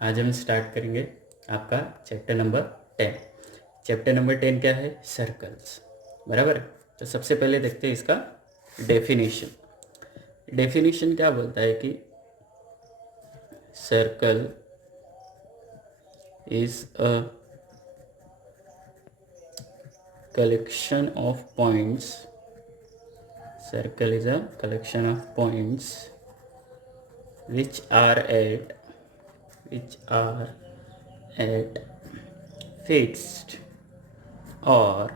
आज हम स्टार्ट करेंगे आपका चैप्टर नंबर 10। चैप्टर नंबर 10 क्या है? सर्कल्स। बराबर। तो सबसे पहले देखते हैं इसका डेफिनेशन। डेफिनेशन क्या बोलता है कि circle is a collection of points. Circle is a collection of points which are at fixed or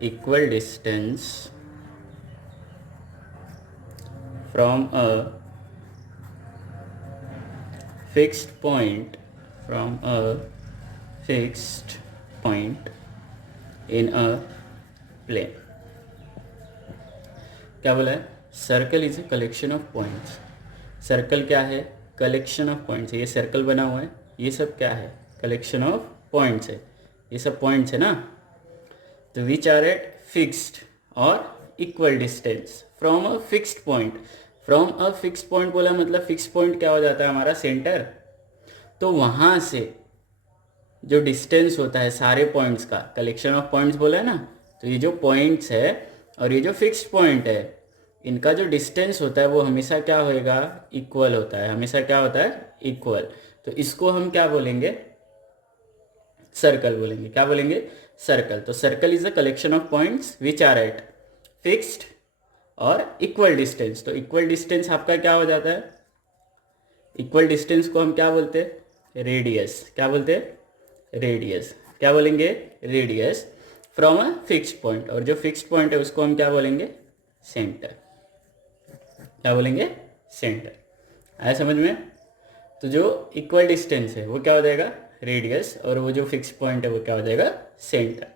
equal distance from a fixed point in a plane। क्या बोला है? Circle is a collection of points. Circle क्या है? Collection of points. ये circle बना हुआ है, ये सब क्या है? कलेक्शन ऑफ पॉइंट्स है। ये सब पॉइंट्स है ना। तो विच आर एट फिक्स्ड और equal distance from a fixed point. From a fixed point बोला मतलब फिक्स्ड पॉइंट क्या हो जाता है? हमारा सेंटर। तो वहाँ से जो डिस्टेंस होता है सारे पॉइंट्स का, कलेक्शन ऑफ पॉइंट्स बोला है ना, तो ये जो पॉइंट्स है और ये जो फिक्स्ड पॉइंट है, इनका जो डिस्टेंस होता है वो हमेशा क्या होएगा? इक्वल होता है। हमेशा क्या होता है? इक्वल। तो इसको हम क्या बोलेंगे? सर्कल बोलेंगे। क्या बोलेंगे? सर्कल। तो circle is a collection of points which are at fixed और इक्वल डिस्टेंस। तो इक्वल डिस्टेंस आपका क्या हो जाता है? इक्वल डिस्टेंस को हम क्या बोलते हैं? रेडियस। क्या बोलते हैं? रेडियस। क्या बोलेंगे? Radius from a fixed point. और जो फिक्स्ड पॉइंट है उसको हम क्या बोलेंगे? सेंटर। क्या बोलेंगे? सेंटर। आया समझ में? तो जो इक्वल डिस्टेंस है वो क्या हो जाएगा? रेडियस। और वो जो फिक्स्ड पॉइंट है वो क्या हो जाएगा? सेंटर।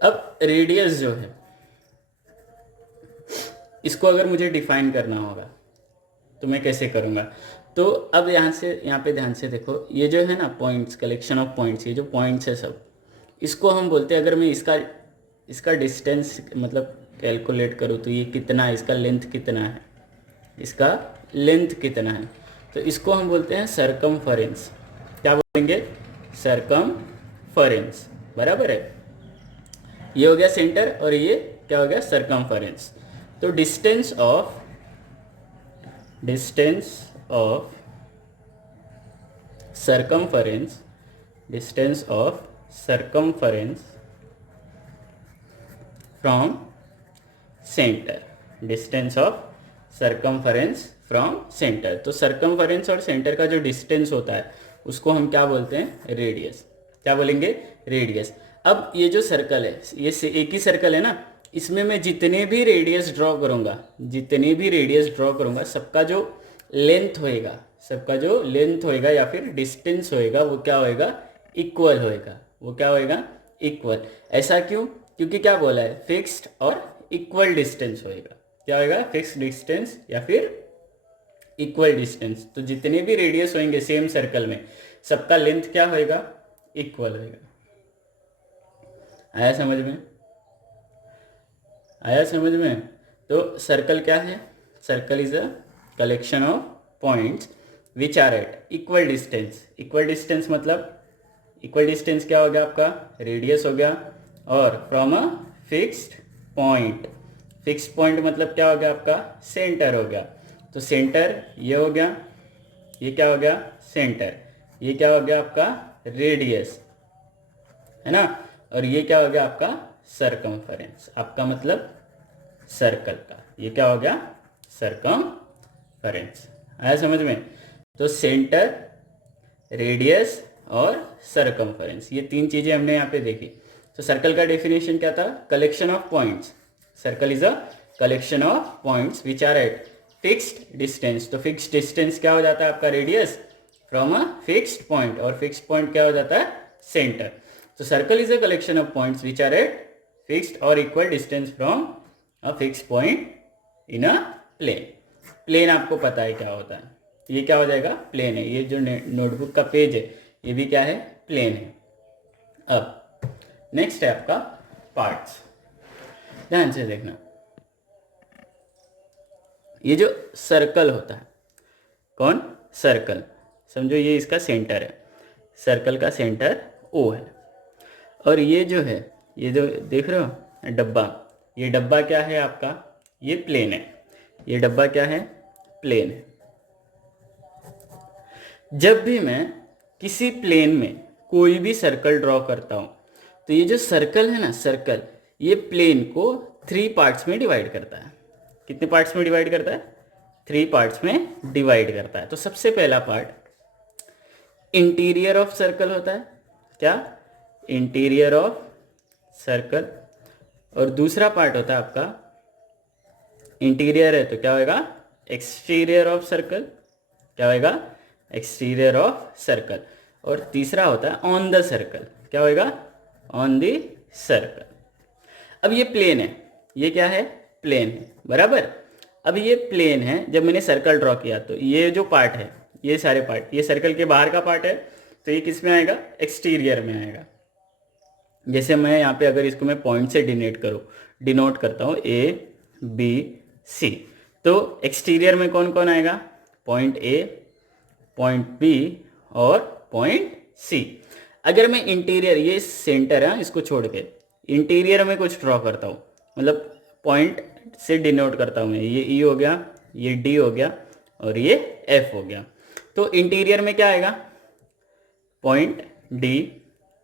अब रेडियस जो है इसको अगर मुझे डिफाइन करना होगा तो मैं कैसे करूँगा? तो अब यहाँ पे ध्यान से देखो, ये जो है ना पॉइंट्स, कलेक्शन ऑफ पॉइंट्स, ये जो पॉइंट्स है सब, इसको हम बोलते हैं, अगर मैं इसका डिस्टेंस मतलब कैलकुलेट करूँ तो ये कितना है, इसका लेंथ कितना है, इसका लेंथ कितना है, तो इसको हम बोलते हैं सरकमफरेंस। क्या बोलेंगे? सरकमफरेंस। बराबर है। ये हो गया सेंटर और ये क्या हो गया? सरकमफरेंस। तो distance of circumference from center। Distance of circumference from centre. तो सरकमफरेंस और सेंटर का जो डिस्टेंस होता है उसको हम क्या बोलते हैं? रेडियस। क्या बोलेंगे? रेडियस। अब ये जो सर्कल है, ये से एक ही सर्कल है ना, इसमें मैं जितने भी रेडियस ड्रॉ करूंगा सबका जो लेंथ होएगा या फिर डिस्टेंस होएगा वो क्या होएगा? इक्वल होएगा। वो क्या होएगा? इक्वल। ऐसा क्यों? क्योंकि क्या बोला है? फिक्स्ड और इक्वल डिस्टेंस होएगा। क्या होएगा? फिक्स्ड डिस्टेंस या फिर इक्वल डिस्टेंस। तो जितने भी रेडियस होंगे सेम सर्कल में, सबका लेंथ क्या होएगा? इक्वल होएगा। आया समझ में? आया समझ में? तो सर्कल क्या है? Circle is a collection of points which are at equal distance. Equal distance मतलब इक्वल डिस्टेंस क्या हो गया? आपका रेडियस हो गया। और from a fixed point. Fixed point मतलब क्या हो गया? आपका सेंटर हो गया। तो सेंटर ये हो गया, ये क्या हो गया? सेंटर। ये क्या हो गया? आपका रेडियस, है ना। और ये क्या हो गया? आपका सरकमफरेंस। आपका मतलब सर्कल का ये क्या हो गया? सरकमफरेंस। आया समझ में? तो सेंटर, रेडियस और सरकमफरेंस, ये तीन चीजें हमने यहाँ पे देखी। तो सर्कल का डेफिनेशन क्या था? Collection of points. Circle is a collection of points which are at fixed distance. तो फिक्स्ड डिस्टेंस क्या हो जाता है? आपका radius from a fixed point. और फिक्स्ड पॉइंट क्या हो जाता है? सेंटर। तो circle is a collection of points which are at fixed और equal distance from a fixed point in a plane. Plane आपको पता है क्या होता है? ये क्या हो जाएगा? प्लेन है। ये जो नोटबुक का पेज है ये भी क्या है? प्लेन है। अब नेक्स्ट है आपका पार्ट्स। ध्यान से देखना, ये जो सर्कल होता है, कौन? सर्कल, समझो ये इसका सेंटर है, सर्कल का सेंटर ओ है। और ये जो है, ये जो देख रहे हो डब्बा, ये डब्बा क्या है आपका, ये प्लेन है। ये डब्बा क्या है, प्लेन है। जब भी मैं किसी प्लेन में कोई भी सर्कल ड्रॉ करता हूँ तो ये जो सर्कल है ना, सर्कल, ये प्लेन को 3 पार्ट्स में डिवाइड करता है। कितने पार्ट्स में डिवाइड करता है, 3 पार्ट्स में डिवाइड करता है। तो सबसे पहला पार्ट इंटीरियर ऑफ सर्कल होता है, क्या, इंटीरियर ऑफ सर्कल। और दूसरा पार्ट होता है आपका, इंटीरियर है तो क्या होगा, एक्सटीरियर ऑफ सर्कल, क्या होगा, एक्सटीरियर ऑफ सर्कल। और तीसरा होता है ऑन द सर्कल, क्या होगा, ऑन द सर्कल। अब ये प्लेन है, ये क्या है, प्लेन है, बराबर। अब ये प्लेन है, जब मैंने सर्कल ड्रॉ किया तो ये जो पार्ट है, ये सारे पार्ट, ये सर्कल के बाहर का पार्ट है, तो ये किस में आएगा, एक्सटीरियर में आएगा। जैसे मैं यहाँ पे अगर इसको मैं पॉइंट से डिनोट करता हूँ ए बी सी, तो एक्सटीरियर में कौन कौन आएगा, पॉइंट ए, पॉइंट बी और पॉइंट सी। अगर मैं इंटीरियर, ये सेंटर है इसको छोड़ के इंटीरियर में कुछ ड्रॉ करता हूँ, मतलब पॉइंट से डिनोट करता हूँ मैं, ये ई हो गया, ये डी हो गया और ये एफ हो गया, तो इंटीरियर में क्या आएगा, पॉइंट डी,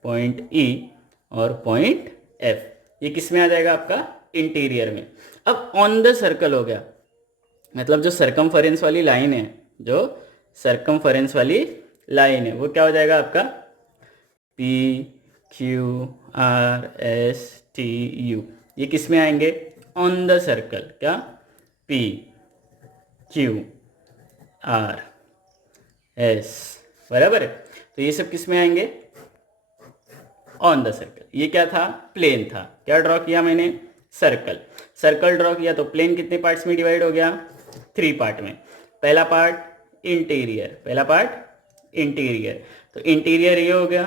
पॉइंट ई और पॉइंट एफ, ये किस में आ जाएगा आपका, इंटीरियर में। अब ऑन द सर्कल हो गया, मतलब जो सरकमफरेंस वाली लाइन है, जो सरकमफरेंस वाली लाइन है वो क्या हो जाएगा आपका, P Q R S T you, ये किस में आएंगे, ऑन द सर्कल, क्या, पी क्यू आर एस, बराबर है। तो ये सब किस में आएंगे, ऑन द सर्कल। ये क्या था, प्लेन था, क्या ड्रॉ किया मैंने, सर्कल। सर्कल ड्रॉ किया तो प्लेन कितने पार्ट्स में डिवाइड हो गया, 3 पार्ट में। पहला पार्ट इंटीरियर, पहला पार्ट इंटीरियर, तो इंटीरियर ये हो गया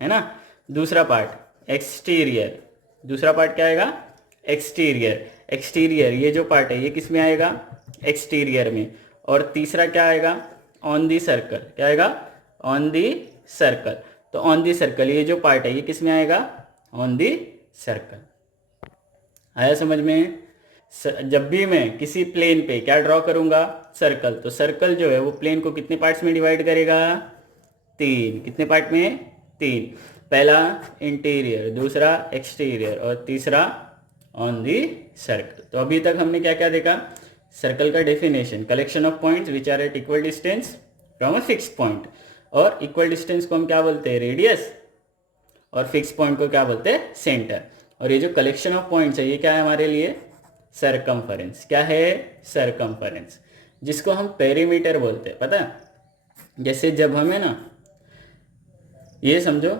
है ना। दूसरा पार्ट एक्सटीरियर, दूसरा पार्ट क्या आएगा, एक्सटीरियर। एक्सटीरियर ये जो पार्ट है ये किस में आएगा, एक्सटीरियर में। और तीसरा क्या आएगा, ऑन दी सर्कल, क्या आएगा, ऑन दी सर्कल। तो ऑन दी सर्कल ये जो पार्ट है ये किस में आएगा, ऑन दी सर्कल। आया समझ में। जब भी मैं किसी प्लेन पे क्या ड्रॉ करूंगा, सर्कल, तो सर्कल जो है वो प्लेन को कितने पार्ट्स में डिवाइड करेगा, 3। कितने पार्ट में, 3। पहला इंटीरियर, दूसरा एक्सटीरियर और तीसरा ऑन दी सर्कल। तो अभी तक हमने क्या क्या देखा, सर्कल का definition, collection of points which are at equal distance from a fixed point. और इक्वल डिस्टेंस को हम क्या बोलते हैं, रेडियस, और फिक्स पॉइंट को क्या बोलते हैं, सेंटर। और ये जो कलेक्शन ऑफ पॉइंट्स है ये क्या है हमारे लिए, सरकमफरेंस। क्या है, सरकमफरेंस, जिसको हम पेरीमीटर बोलते हैं, पता है। जैसे जब हमें ना, ये समझो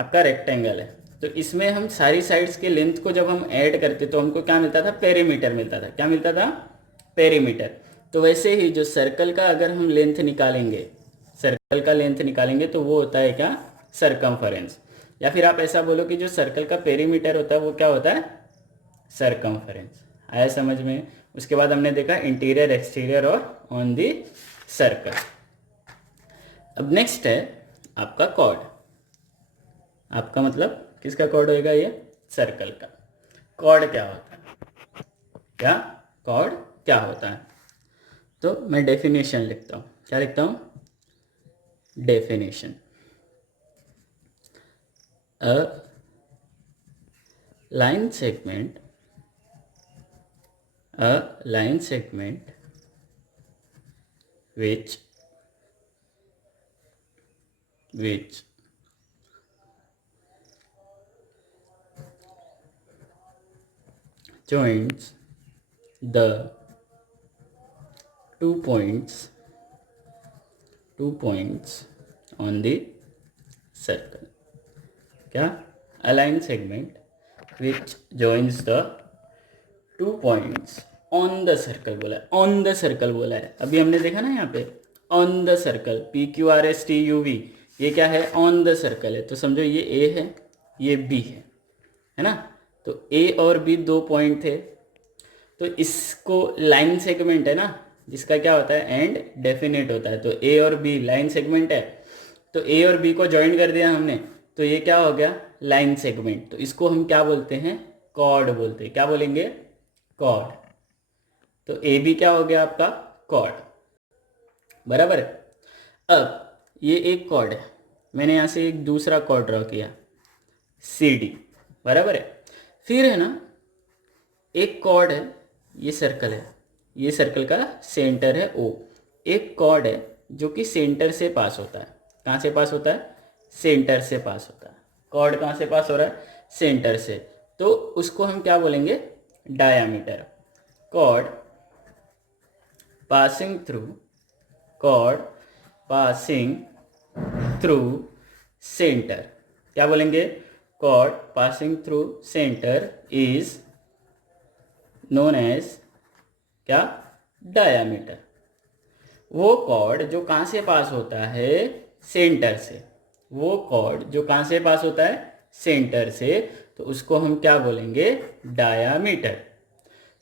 आपका रेक्टेंगल है, तो इसमें हम सारी साइड्स के लेंथ को जब हम ऐड करते तो हमको क्या मिलता था, पेरीमीटर मिलता था। क्या मिलता था, पेरीमीटर। तो वैसे ही जो सर्कल का अगर हम लेंथ निकालेंगे, सर्कल का लेंथ निकालेंगे तो वो होता है क्या, सरकमफरेंस। या फिर आप ऐसा बोलो कि जो सर्कल का पेरीमीटर होता है वो क्या होता है, सरकमफरेंस। आया समझ में। उसके बाद हमने देखा इंटीरियर, एक्सटीरियर और ऑन दी सर्कल। अब नेक्स्ट है आपका कॉर्ड। आपका मतलब किसका कॉर्ड होएगा, ये सर्कल का। कॉर्ड क्या होता है, क्या, कॉर्ड क्या होता है। तो मैं डेफिनेशन लिखता हूँ, क्या लिखता हूँ, definition. A line segment, a line segment which joins the two points on the circle. क्या, a line segment which joins the 2 points on the circle बोला है, ऑन द सर्कल बोला है। अभी हमने देखा ना यहाँ पे on the circle, P Q R S T U V, ये क्या है, ऑन द सर्कल है। तो समझो ये ए है, ये बी है ना। तो ए और बी 2 पॉइंट थे, तो इसको लाइन सेगमेंट है ना, जिसका क्या होता है एंड डेफिनेट होता है। तो ए और बी लाइन सेगमेंट है, तो ए और बी को ज्वाइन कर दिया हमने, तो ये क्या हो गया लाइन सेगमेंट। तो इसको हम क्या बोलते हैं कॉर्ड बोलते हैं। क्या बोलेंगे कॉर्ड। तो ए बी क्या हो गया आपका कॉर्ड, बराबर है। अब ये एक कॉर्ड है, मैंने यहाँ से एक दूसरा कॉर्ड ड्रॉ किया सी डी, बराबर है। फिर है ना एक कॉर्ड है, ये सर्कल है, ये सर्कल का सेंटर है ओ। एक कॉर्ड है जो कि सेंटर से पास होता है। कहाँ से पास होता है सेंटर से पास होता है। कॉर्ड कहाँ से पास हो रहा है सेंटर से, तो उसको हम क्या बोलेंगे diameter. Chord passing through, chord passing through centre, क्या बोलेंगे chord passing through centre is known as क्या डायामीटर। वो कॉर्ड जो कहाँ से पास होता है सेंटर से, वो कॉर्ड जो कहाँ से पास होता है सेंटर से, तो उसको हम क्या बोलेंगे डायामीटर।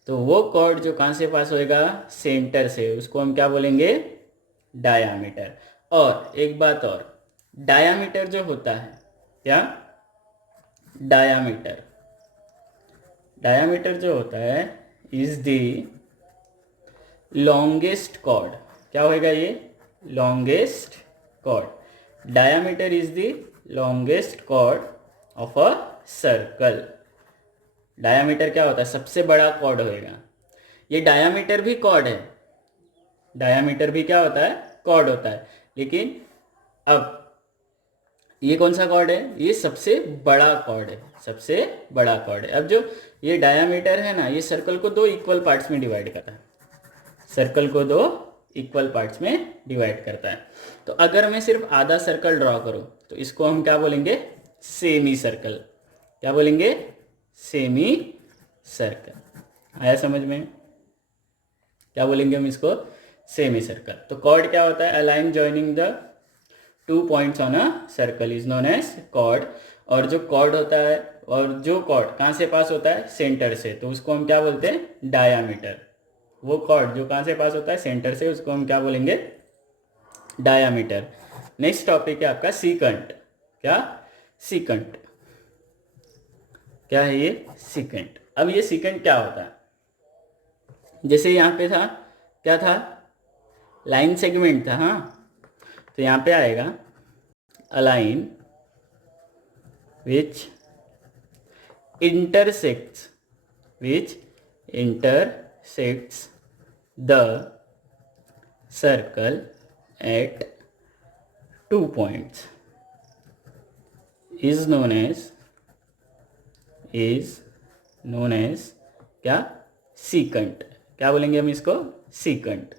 तो वो कॉर्ड जो कहाँ से पास होएगा सेंटर से, उसको हम क्या बोलेंगे डायामीटर। और एक बात और, डायामीटर जो होता है क्या डायामीटर, डायामीटर जो होता है इज द लॉन्गेस्ट कॉर्ड। क्या होएगा ये longest chord. Diameter is the longest chord of a circle. Diameter क्या होता है सबसे बड़ा कॉर्ड होएगा। ये डायामीटर भी कॉर्ड है, डायामीटर भी क्या होता है कॉर्ड होता है, लेकिन अब ये कौन सा कॉर्ड है ये सबसे बड़ा कॉर्ड है, सबसे बड़ा कॉर्ड है। अब जो ये डायामीटर है ना ये सर्कल को दो इक्वल पार्ट्स में डिवाइड करता है, सर्कल को दो इक्वल पार्ट्स में डिवाइड करता है। तो अगर मैं सिर्फ आधा सर्कल ड्रॉ करूं तो इसको हम क्या बोलेंगे सेमी सर्कल। क्या बोलेंगे सेमी सर्कल। आया समझ में, क्या बोलेंगे हम इसको सेमी सर्कल। तो कॉर्ड क्या होता है a line joining the 2 points on a circle is known as chord. और जो कॉर्ड होता है, और जो कॉर्ड कहाँ से पास होता है सेंटर से, तो उसको हम क्या बोलते हैं डायामीटर। वो कॉर्ड जो कहाँ से पास होता है सेंटर से, उसको हम क्या बोलेंगे डायामीटर। नेक्स्ट टॉपिक है आपका सीकंट। क्या सीकंट, क्या है ये सीकंट। अब ये सीकंट क्या होता है, जैसे यहाँ पे था क्या था लाइन सेगमेंट था, हाँ, तो यहाँ पे आएगा अ line which intersects the circle at 2 points is known as क्या सीकंट। क्या बोलेंगे हम इसको सीकंट।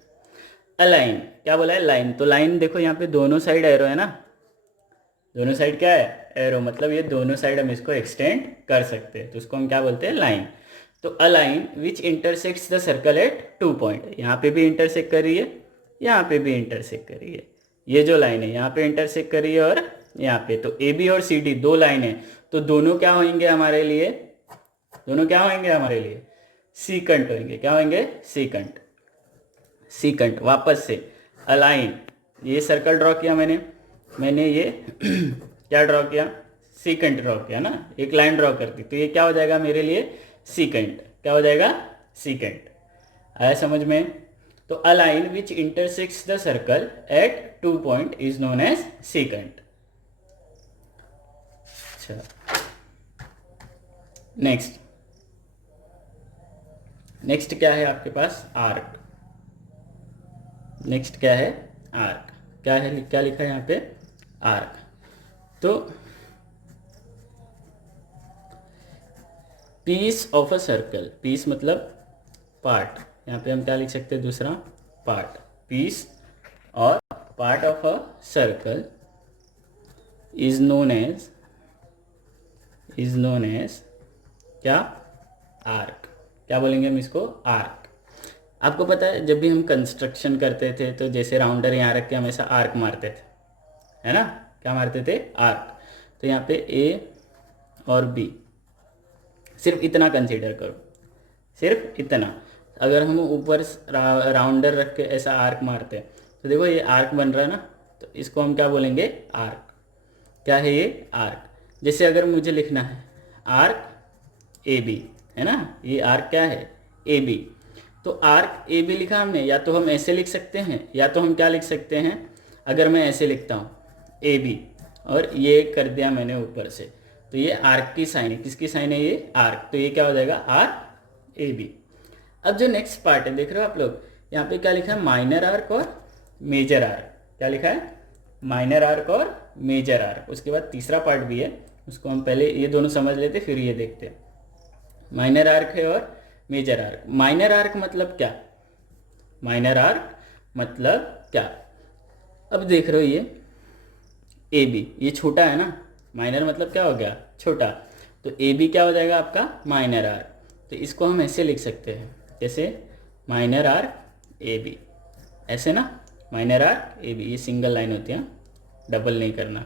अलाइन क्या बोला है लाइन, तो लाइन देखो यहाँ पे दोनों साइड एरो है ना, दोनों साइड क्या है एरो, मतलब ये दोनों साइड हम इसको एक्सटेंड कर सकते हैं, तो उसको हम क्या बोलते हैं लाइन। तो a line which intersects the circle at 2 point, यहाँ पे भी इंटरसेक्ट कर रही है, यहाँ पे भी इंटरसेक्ट कर रही है। ये जो लाइन है यहाँ पे इंटरसेक्ट कर रही है और यहाँ पे, तो ए बी और सी डी दो लाइन है, तो दोनों क्या होंगे हमारे लिए, दोनों क्या होंगे हमारे लिए सीकंट होंगे। क्या होंगे सीकंट। सीकंट वापस से अलाइन, ये सर्कल ड्रॉ किया मैंने ये क्या ड्रॉ किया सीकंट ड्रॉ किया ना, एक लाइन ड्रॉ करती, तो ये क्या हो जाएगा मेरे लिए सीकंट। क्या हो जाएगा सीकंट। आया समझ में। तो a line which intersects the circle at 2 point is known as secant. अच्छा नेक्स्ट क्या है आपके पास आर्क। नेक्स्ट क्या है आर्क, क्या है क्या लिखा है यहाँ पे आर्क। तो piece of a circle, piece मतलब पार्ट, यहाँ पे हम क्या लिख सकते हैं दूसरा पार्ट, पीस और part of a circle is known as क्या आर्क। क्या बोलेंगे हम इसको आर्क। आपको पता है जब भी हम कंस्ट्रक्शन करते थे तो जैसे राउंडर यहाँ रख के हमेशा आर्क मारते थे, है ना, क्या मारते थे आर्क। तो यहाँ पे ए और बी सिर्फ इतना कंसीडर करो, सिर्फ इतना। अगर हम ऊपर राउंडर रख के ऐसा आर्क मारते हैं तो देखो ये आर्क बन रहा है ना, तो इसको हम क्या बोलेंगे, आर्क। क्या है ये, आर्क। जैसे अगर मुझे लिखना है आर्क ए बी, है ना, ये आर्क क्या है, ए बी। तो आर्क ए बी लिखा हमने, या तो हम ऐसे लिख सकते हैं या तो हम क्या लिख सकते हैं, अगर मैं ऐसे लिखता हूँ ए बी और ये कर दिया मैंने ऊपर से, तो ये आर्क की साइन है। किसकी साइन है, ये आर्क। तो ये क्या हो जाएगा, आर्क ए बी। अब जो नेक्स्ट पार्ट है देख रहे हो आप लोग, यहाँ पे क्या लिखा है, माइनर आर्क और मेजर आर्क। क्या लिखा है, माइनर आर्क और मेजर आर्क। उसके बाद तीसरा पार्ट भी है, उसको हम पहले ये दोनों समझ लेते फिर ये देखते हैं। माइनर आर्क है और मेजर आर्क। माइनर आर्क मतलब क्या, माइनर आर्क मतलब क्या, अब देख रहे हो ये ए बी, ये छोटा है ना, माइनर मतलब क्या हो गया, छोटा। तो ए बी क्या हो जाएगा आपका, माइनर आर्क। तो इसको हम ऐसे लिख सकते हैं, जैसे माइनर आर्क ए बी, ऐसे ना, माइनर आर्क ए बी। ये सिंगल लाइन होती है, डबल नहीं करना।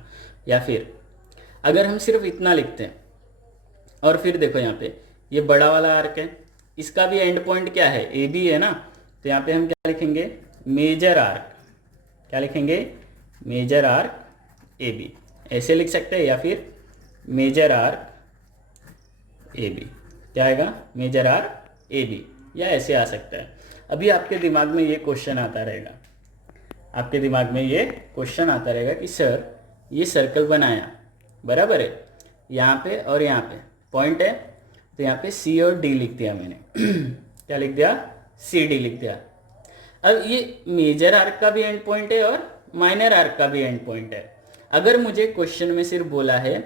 या फिर अगर हम सिर्फ इतना लिखते हैं और फिर देखो यहाँ पे ये बड़ा वाला आर्क है, इसका भी एंड पॉइंट क्या है, ए बी है ना, तो यहाँ पे हम क्या लिखेंगे, मेजर आर्क। क्या लिखेंगे, मेजर आर्क ए बी, ऐसे लिख सकते हैं। या फिर मेजर आर्क ए बी, क्या आएगा, मेजर आर्क ए बी, या ऐसे आ सकता है। अभी आपके दिमाग में ये क्वेश्चन आता रहेगा, आपके दिमाग में ये क्वेश्चन आता रहेगा कि सर ये सर्कल बनाया, बराबर है, यहाँ पे और यहाँ पे पॉइंट है, तो यहाँ पे सी और डी लिख दिया मैंने क्या लिख दिया, सी डी लिख दिया। अब ये मेजर आर्क का भी एंड पॉइंट है और माइनर आर्क का भी एंड पॉइंट है। अगर मुझे क्वेश्चन में सिर्फ बोला है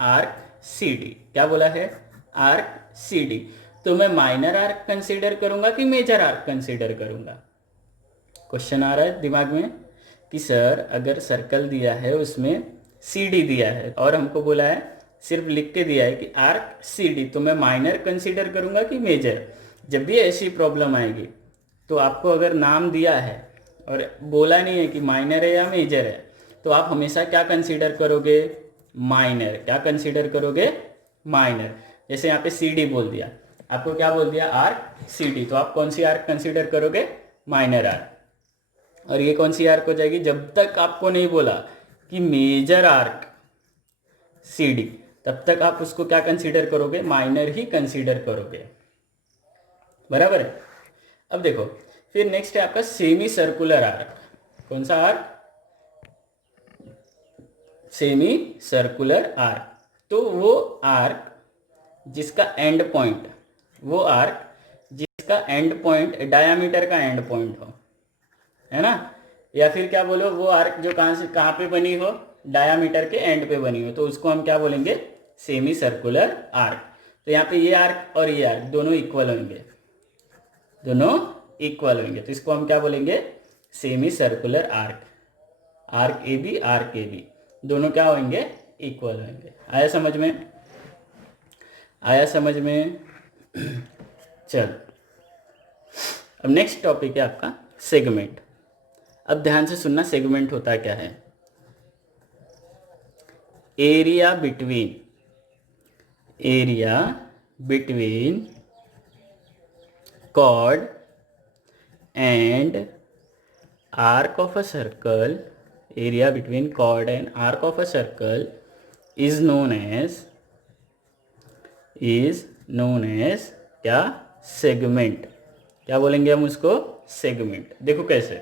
आर्क सी डी, क्या बोला है, आर्क सी डी, तो मैं माइनर आर्क कंसीडर करूंगा कि मेजर आर्क कंसीडर करूंगा। क्वेश्चन आ रहा है दिमाग में कि सर अगर सर्कल दिया है उसमें सी डी दिया है और हमको बोला है, सिर्फ लिख के दिया है कि आर्क सी डी, तो मैं माइनर कंसीडर करूंगा कि मेजर। जब भी ऐसी प्रॉब्लम आएगी तो आपको अगर नाम दिया है और बोला नहीं है कि माइनर है या मेजर है, तो आप हमेशा क्या कंसीडर करोगे, माइनर। क्या कंसीडर करोगे, माइनर। जैसे यहाँ पे सी डी बोल दिया, आपको क्या बोल दिया, आर्क सी डी, तो आप कौन सी आर्क कंसीडर करोगे, माइनर आर्क। और ये कौन सी आर्क हो जाएगी, जब तक आपको नहीं बोला कि मेजर आर्क सी डी, तब तक आप उसको क्या कंसीडर करोगे, माइनर ही कंसीडर करोगे, बराबर है। अब देखो फिर नेक्स्ट है आपका सेमी सर्कुलर आर्क। कौन सा आर्क, सेमी सर्कुलर आर्क। तो वो आर्क जिसका एंड पॉइंट, वो आर्क जिसका एंड पॉइंट डायामीटर का एंड पॉइंट हो, है ना, या फिर क्या बोलो, वो आर्क जो कहाँ से कहाँ पे बनी हो, डायामीटर के एंड पे बनी हो, तो उसको हम क्या बोलेंगे, सेमी सर्कुलर आर्क। तो यहाँ पे ये आर्क और ये आर्क दोनों इक्वल होंगे, दोनों इक्वल होंगे, तो इसको हम क्या बोलेंगे, semi circular arc. Arc A B, arc A B दोनों क्या होंगे, इक्वल होंगे। आया समझ में, आया समझ में चल, अब नेक्स्ट टॉपिक है आपका सेगमेंट। अब ध्यान से सुनना, सेगमेंट होता क्या है, area between chord and arc of a circle, area between chord and arc of a circle is known as क्या, सेगमेंट। क्या बोलेंगे हम उसको, सेगमेंट। देखो कैसे,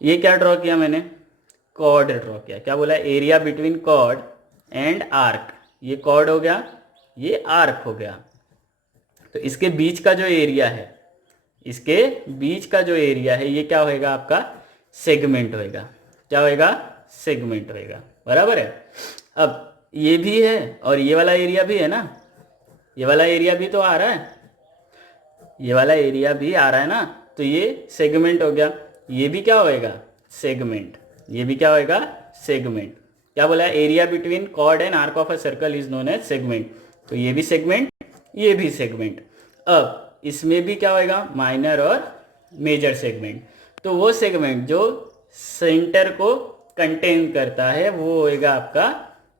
ये क्या ड्रॉ किया मैंने, कॉर्ड ड्रॉ किया। क्या बोला, area between chord and arc. ये कॉर्ड हो गया, ये आर्क हो गया, तो इसके बीच का जो एरिया है, इसके बीच का जो एरिया है, ये क्या होएगा आपका, सेगमेंट होएगा। क्या होएगा, सेगमेंट होएगा, बराबर है। अब ये भी है और ये वाला एरिया भी है ना, ये वाला एरिया भी तो आ रहा है, ये वाला एरिया भी आ रहा है ना, तो ये सेगमेंट हो गया। ये भी क्या होएगा, सेगमेंट। ये भी क्या होएगा, सेगमेंट। क्या बोला, area between chord and arc of a circle is known as segment, तो ये भी सेगमेंट, ये भी सेगमेंट। अब इसमें भी क्या होएगा, माइनर और मेजर सेगमेंट। तो वो सेगमेंट जो सेंटर को कंटेन करता है वो होएगा आपका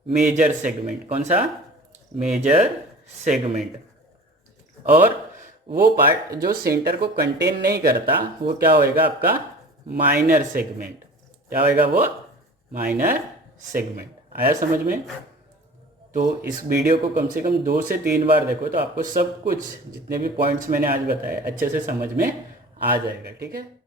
मेजर सेगमेंट। कौन सा, मेजर सेगमेंट। और वो पार्ट जो सेंटर को कंटेन नहीं करता वो क्या होएगा आपका माइनर सेगमेंट। क्या होएगा वो माइनर सेगमेंट। आया समझ में? तो इस वीडियो को कम से कम 2 से 3 बार देखो तो आपको सब कुछ जितने भी पॉइंट्स मैंने आज बताए अच्छे से समझ में आ जाएगा। ठीक है।